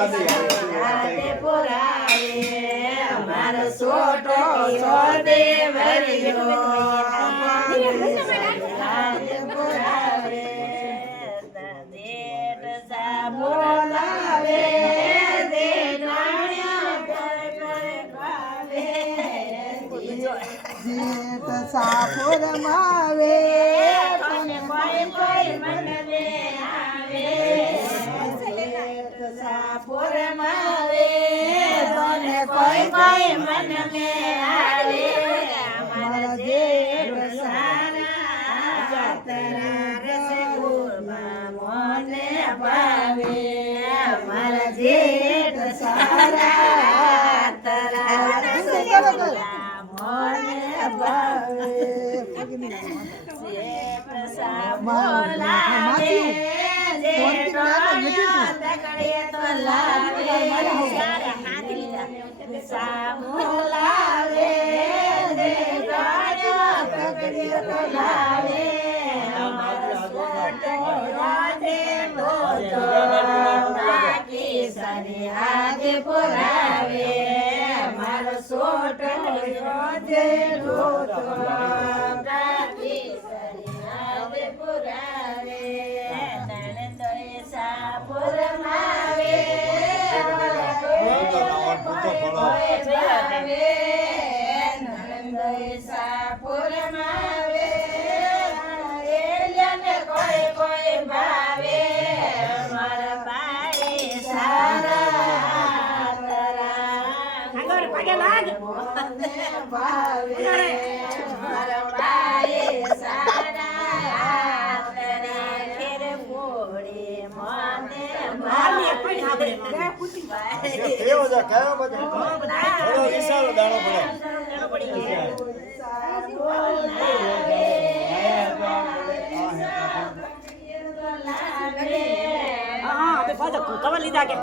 રાતે પુરાવે મારો સોટો સોદે વર્યો રાતે પુરાવે દેટ સા બોલાવે દે નાણ્યા પર ગાવે જેત સાપુર માવે તને કોઈ કોઈ મનને આવે જેત સાપુર માવે તને કોઈ કોઈ મનને આવે મારા જેઠ સારા જાતરા રસ ગુરબા મોને ભાવે મારા જેઠ સારા તરા રસ ગુરબા મોને ભાવે બોલાવે જેઠો તકડીએ તો લાવે સામોલાવે જેઠો તકડીએ તો લાવે અમારો સોટો રાતે ભોજો બાકી સની આજે પુરાવે મારો સોટો રોજે રોતો બાકી સની આજે પુરાવે નણંદોએ સાપુર માવે નણંદોએ સાપુર માવે એલિયાને કોઈ કોઈ ભાવે મારા ભાઈ સારા તરા આગળ પગે લાગ ભાવે મારા ભાઈ સારા તરા ખેર પોડી મને ભાવે કેવો છે કયો બધો વિશાળ દાણો પડે હા કવર લીધા કે